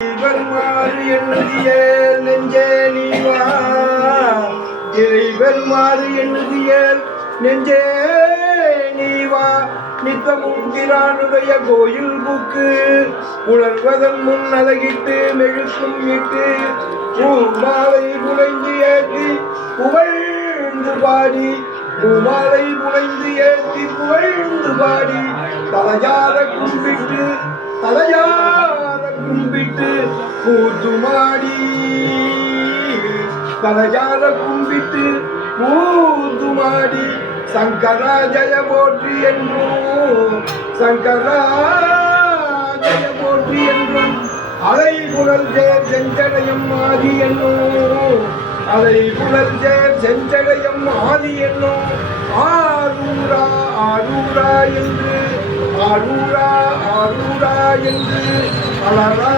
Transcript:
பெருமாறு எண்ணுதிய நெஞ்சே நீவா இறை பெருமாறு எண்ணுதிய நெஞ்சே நீவா நித்தமும் பிரானுடைய கோயில் புக்கு உணர்வதன் முன் அழகிட்டு மெழுக்கும் இட்டு பூமாலை புனைந்து ஏற்றி புகழ்ந்து பாடி பூமாலை புனைந்து ஏற்றி புகழ்ந்து பாடி தலையார கும்பிட்டு பூத்துமாடி தலையார கும்பிட்டு பூத்துமாடி சங்கரா ஜய போற்றி என்றும் சங்கரா ஜய போற்றி என்றும் அலை புகழ் சேர் செஞ்சடையம் ஆதி என்னும் அலை புகழ் சேர் செஞ்சடையம் ஆதி என்னும் ஆரூரா ஆரூரா என்று ஆரூரா ஆரூரா என்று அலரா